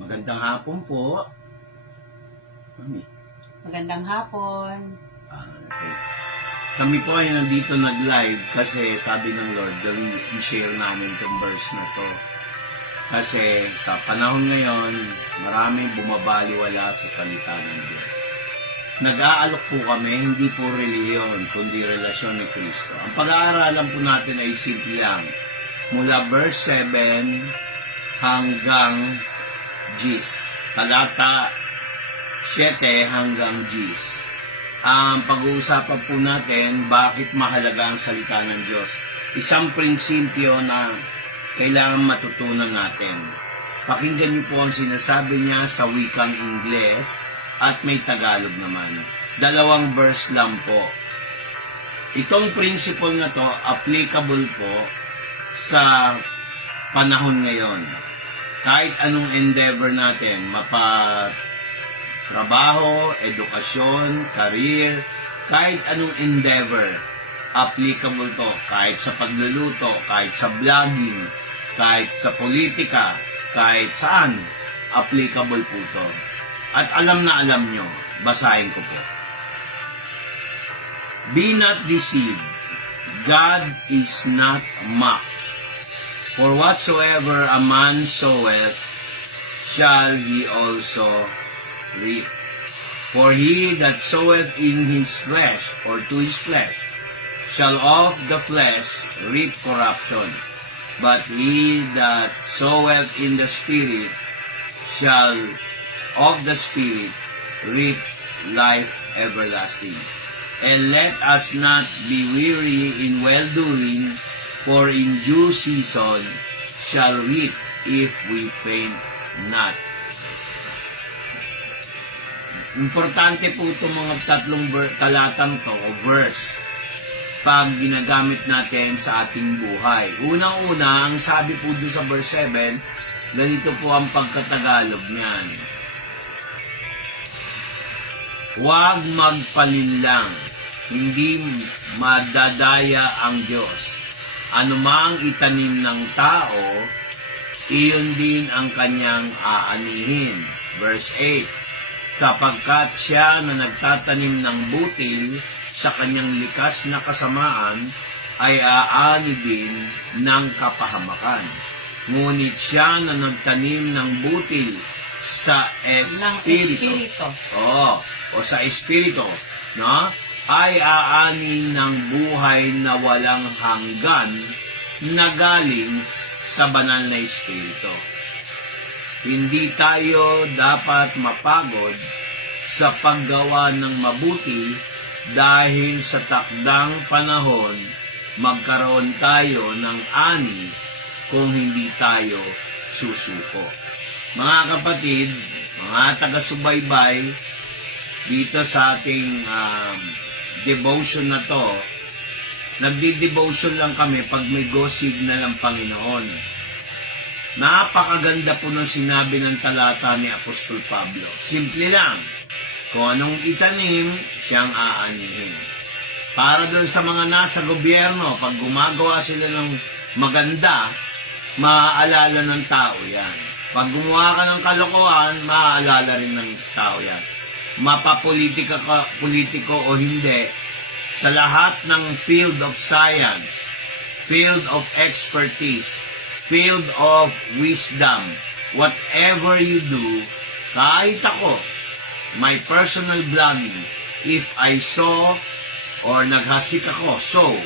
Magandang hapon po. Mami. Magandang hapon. Okay. Kami po ay nandito nag-live kasi sabi ng Lord, gawin i-share namin itong verse na to. Kasi sa panahon ngayon, maraming bumabaliwala sa salita ng Diyos. Nag-aalok po kami, hindi po reliyon, kundi relasyon ni Kristo. Ang pag-aaralan po natin ay simple lang. Mula verse 7 hanggang Gs. Talata 7 hanggang Gs. Ang pag-uusapan po natin, bakit mahalaga ang salita ng Diyos. Isang prinsipyo na kailangan matutunan natin. Pakinggan niyo po ang sinasabi niya sa wikang Ingles at may Tagalog naman. 2 verse lang po. Itong principle na to applicable po sa panahon ngayon. Kahit anong endeavor natin, trabaho, edukasyon, career, kahit anong endeavor, applicable to. Kahit sa pagluluto, kahit sa vlogging, kahit sa politika, kahit saan, applicable po to. At alam na alam nyo, basahin ko po. Be not deceived, God is not mocked. For whatsoever a man soweth, shall he also reap. For he that soweth in his flesh, or to his flesh, shall of the flesh reap corruption. But he that soweth in the Spirit, shall of the Spirit reap life everlasting. And let us not be weary in well-doing, for in due season shall reap if we faint not. Importante po itong mga tatlong talatang to o verse pag ginagamit natin sa ating buhay. Unang-una, ang sabi po doon sa verse 7, ganito po ang pagkatagalog niyan. Huwag magpalinlang, hindi madadaya ang Diyos. Anumang itanim ng tao, iyon din ang kanyang aanihin. Verse 8, sapagkat siya na nagtatanim ng butil sa kanyang likas na kasamaan ay aani din ng kapahamakan. Ngunit siya na nagtanim ng butil sa espiritu. O sa espiritu, no? Ay aani ng buhay na walang hanggan na galing sa banal na espiritu. Hindi tayo dapat mapagod sa paggawa ng mabuti dahil sa takdang panahon magkaroon tayo ng ani kung hindi tayo susuko. Mga kapatid, mga taga-subaybay, dito sa ating devotion na to, nagdi-devotion lang kami pag may go signal ng Panginoon. Napakaganda po ng sinabi ng talata ni Apostol Pablo. Simple lang. Kung anong itanim, siyang aanihin. Para doon sa mga nasa gobyerno, pag gumagawa sila ng maganda, maaalala ng tao yan. Pag gumawa ka ng kalokohan, maaalala rin ng tao yan. Mapapolitika ka, politiko o hindi, sa lahat ng field of science, field of expertise, field of wisdom, whatever you do, kahit ako, my personal blogging, if I sow or naghasik ako, sow,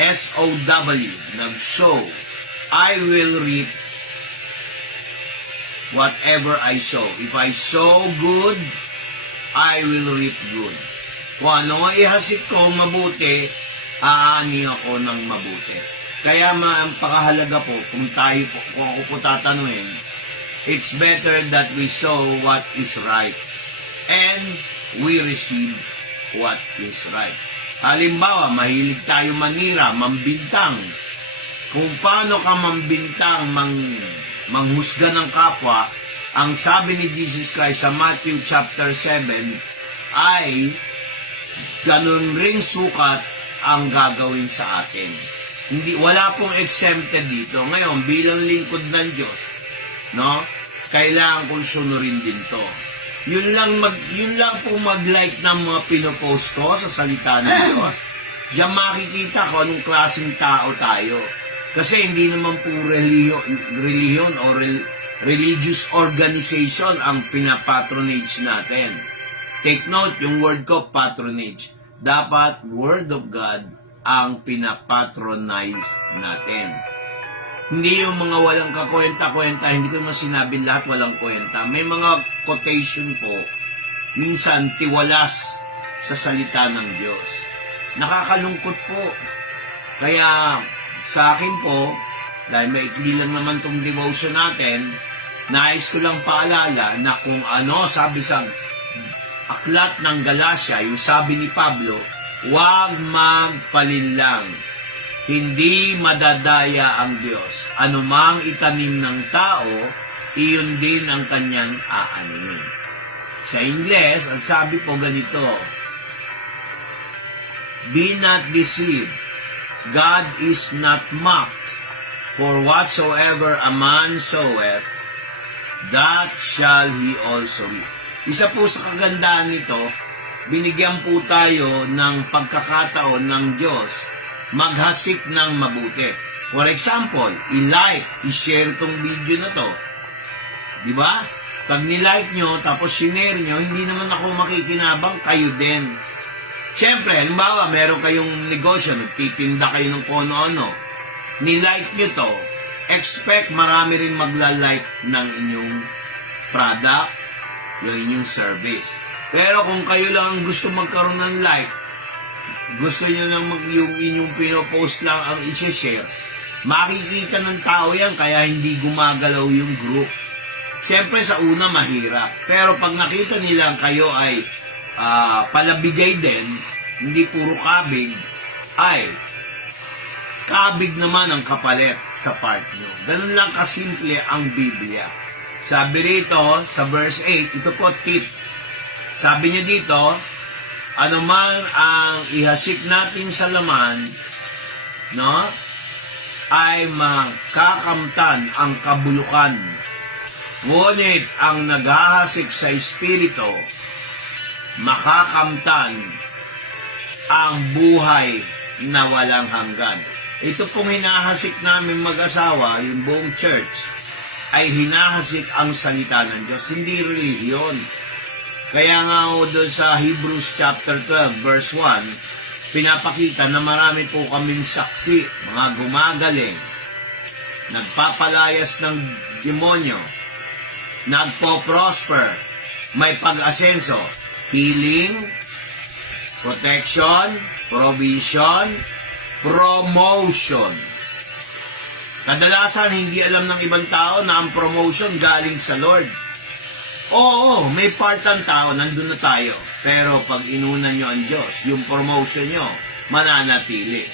S-O-W, nag-sow, I will reap whatever I sow. If I sow good, I will reap good. Kung ano ang ihasik ko mabuti, aani ako ng mabuti. Kaya ang pakahalaga po, kung ako po tatanungin, it's better that we sow what is right and we receive what is right. Halimbawa, mahilig tayo manira, mambintang. Kung paano ka mambintang, manghusga ng kapwa, ang sabi ni Jesus Christ sa Matthew chapter 7 ay ganun ring sukat ang gagawin sa atin. Wala pong exempted dito. Ngayon, bilang lingkod ng Diyos, no? kailangan kong sunurin din to. Yun lang po mag-like ng mga pinopost ko sa salita ng Diyos. Diyan makikita ko anong klaseng tao tayo. Kasi hindi naman po religion o religious organization ang pinapatronage natin. Take note, yung word ko, patronage. Dapat Word of God ang pinapatronize natin. Hindi yung mga walang kakwenta-kwenta, hindi ko naman sinabi lahat walang kwenta. May mga quotation po, minsan tiwalas sa salita ng Diyos. Nakakalungkot po. Kaya sa akin po, dahil maikli lang naman itong devotion natin, nais ko lang paalala na kung ano sabi sa aklat ng Galacia, yung sabi ni Pablo, huwag magpalinlang. Hindi madadaya ang Diyos. Anumang itanim ng tao, iyon din ang kanyang aanin. Sa Ingles, ang sabi po ganito, be not deceived. God is not mocked. For whatsoever a man soweth, that shall he also reap. Isa po sa kagandahan nito, binigyan po tayo ng pagkakataon ng Diyos maghasik ng mabuti. For example, i-like, i-share tong video na to. Di ba? Pag ni-like nyo, tapos sinare nyo, hindi naman ako makikinabang, kayo din. Siyempre, halimbawa, meron kayong negosyo, nagtitinda kayo ng kono-ano. Ni-like nyo to, expect marami rin magla-like ng inyong product, yung inyong service. Pero kung kayo lang ang gusto magkaroon ng like, gusto nyo lang yung inyong pinopost lang ang i-share, makikita ng tao yan, kaya hindi gumagalaw yung group. Siyempre sa una mahirap, pero pag nakita nila kayo ay palabigay din, hindi puro kabig, ay kabig naman ang kapalit sa part nyo. Ganun lang kasimple ang Biblia. Sabi rito sa verse 8, ito po tip. Sabi niya dito, ano man ang ihasik natin sa laman, no, ay makakamtan ang kabulukan. Ngunit ang naghahasik sa espiritu, makakamtan ang buhay na walang hanggan. Ito pong hinahasik namin mag-asawa, yung buong church, ay hinahasik ang salita ng Diyos, hindi relihiyon. Kaya nga doon sa Hebrews chapter 12 verse 1, pinapakita na marami po kaming saksi, mga gumagaling, nagpapalayas ng demonyo, nagpo-prosper, may pag-asenso, healing, protection, provision, promotion. Kadalasan hindi alam ng ibang tao na ang promotion galing sa Lord. Oo, may part ng tao, nandun na tayo. Pero pag inuna nyo ang Diyos, yung promotion nyo, mananatili.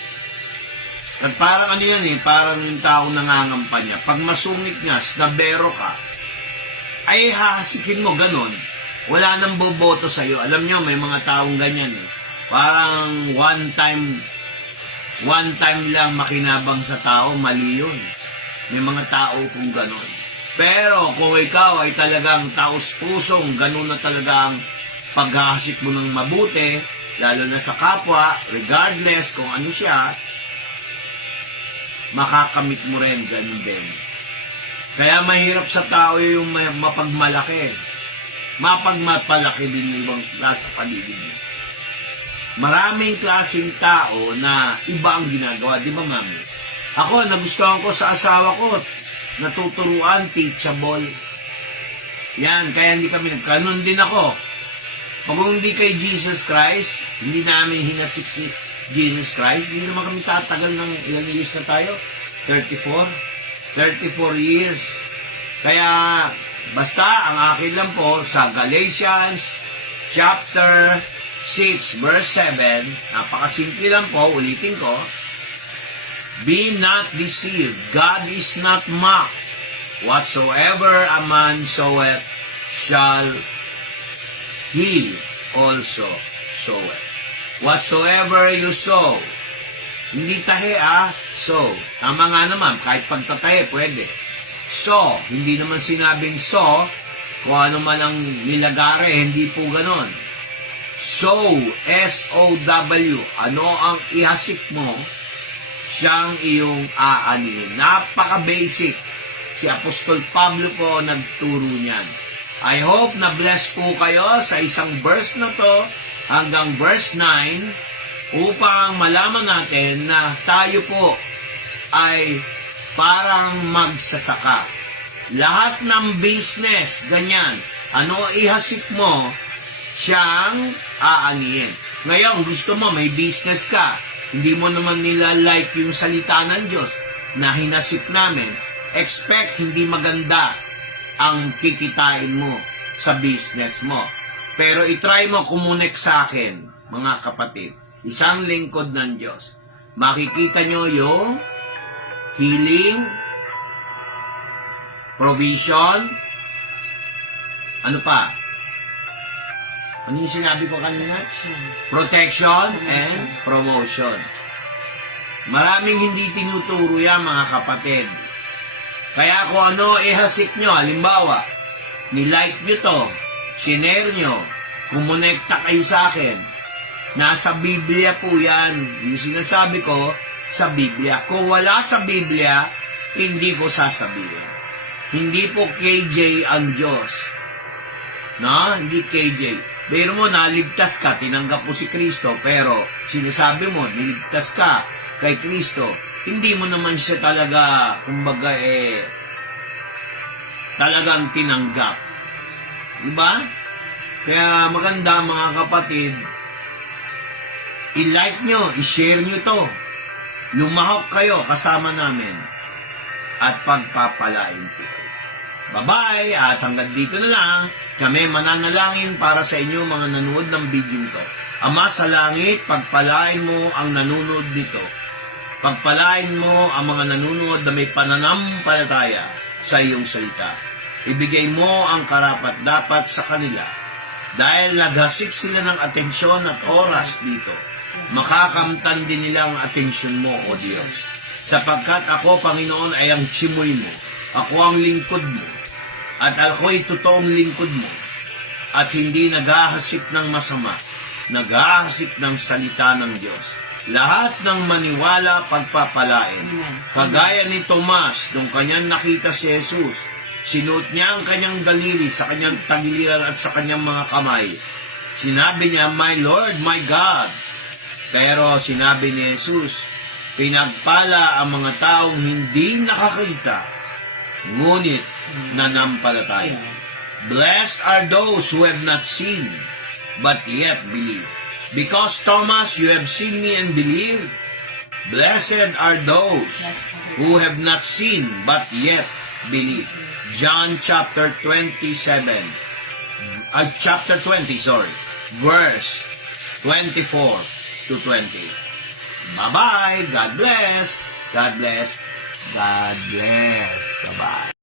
At parang ano yan parang yung taong nangangampanya. Pag masungit nga, snabero ka, ay hahasikin mo, ganon. Wala nang boboto sa'yo. Alam nyo, may mga taong ganyan Parang one time lang makinabang sa tao, mali yun. May mga tao kung ganon. Pero kung ikaw ay talagang taos-pusong, ganun na talaga ang paghahasik mo ng mabuti, lalo na sa kapwa, regardless kung ano siya, makakamit mo rin, ganun din. Kaya mahirap sa tao yung mapagmalaki. Mapagmapalaki din yung ibang klase sa paligid mo. Maraming klaseng tao na iba ang ginagawa, di ba mami? Ako, nagustuhan ko sa asawa ko, natuturuan, teachable. Yan, kaya hindi kami nagkanon din ako. Pag hindi kay Jesus Christ, hindi namin hinasik si Jesus Christ, hindi naman kami tatagal ng ilang years na tayo? 34 years. Kaya, basta, ang akin lang po, sa Galatians, chapter 6, verse 7, napakasimple lang po, ulitin ko, be not deceived. God is not mocked. Whatsoever a man soweth, shall he also soweth. Whatsoever you sow. Hindi tahe sow. Tama nga naman, kahit pagtatahe, pwede. So, hindi naman sinabing so, kung ano man ang nilagare, hindi po ganon. So, S-O-W, ano ang ihasik mo, siyang iyong aanihin. Napaka-basic. Si Apostol Pablo po nagturo niyan. I hope na bless po kayo sa isang verse na to hanggang verse 9 upang malaman natin na tayo po ay parang magsasaka. Lahat ng business, ganyan. Ano ihasik mo, siyang aanihin. Ngayon, gusto mo, may business ka. Hindi mo naman nila like yung salita ng Diyos na hinasik namin. Expect hindi maganda ang kikitain mo sa business mo. Pero itry mo kumunik sa akin, mga kapatid. Isang lingkod ng Diyos. Makikita nyo yung healing, provision, ano pa? Ano yung sinabi ko kanina? Protection and promotion. Maraming hindi tinuturo yan, mga kapatid. Kaya kung ano ihasik nyo, halimbawa, ni-like nyo to, sinare nyo, kumonekta kayo sa akin, nasa Biblia po yan. Yung sinasabi ko, sa Biblia. Kung wala sa Biblia, hindi ko sasabihin. Hindi po KJ ang Diyos. No? Hindi KJ. Pero mo, naligtas ka, tinanggap mo si Kristo, pero sinasabi mo, niligtas ka kay Kristo, hindi mo naman siya talaga, kumbaga talagang tinanggap. Diba? Kaya maganda mga kapatid, i-like nyo, i-share nyo to. Lumahok kayo kasama namin at pagpapalain po kayo. Bye-bye at hanggang dito na lang. Kami mananalangin para sa inyo mga nanood ng video to. Ama sa langit, pagpalain mo ang nanonood nito. Pagpalain mo ang mga nanonood na may pananampalataya sa iyong salita. Ibigay mo ang karapat-dapat sa kanila. Dahil naghasik sila ng atensyon at oras dito, makakamtan din nila ang atensyon mo, O Diyos. Sapagkat ako, Panginoon, ay ang tsimoy mo. Ako ang lingkod mo. At ako'y totoong lingkod mo. At hindi naghahasik ng masama. Naghahasik ng salita ng Diyos. Lahat ng maniwala pagpapalain. Kagaya ni Tomas, nung kanyang nakita si Jesus, sinuot niya ang kanyang daliri sa kanyang tagiliran at sa kanyang mga kamay. Sinabi niya, My Lord, my God. Pero sinabi ni Jesus, pinagpala ang mga taong hindi nakakita, ngunit nanampalataya. Blessed are those who have not seen, but yet believe. Because, Thomas, you have seen me and believed. Blessed are those who have not seen, but yet believe. John chapter 20, verse 24 to 20. Bye-bye. God bless. God bless. God bless. Bye-bye.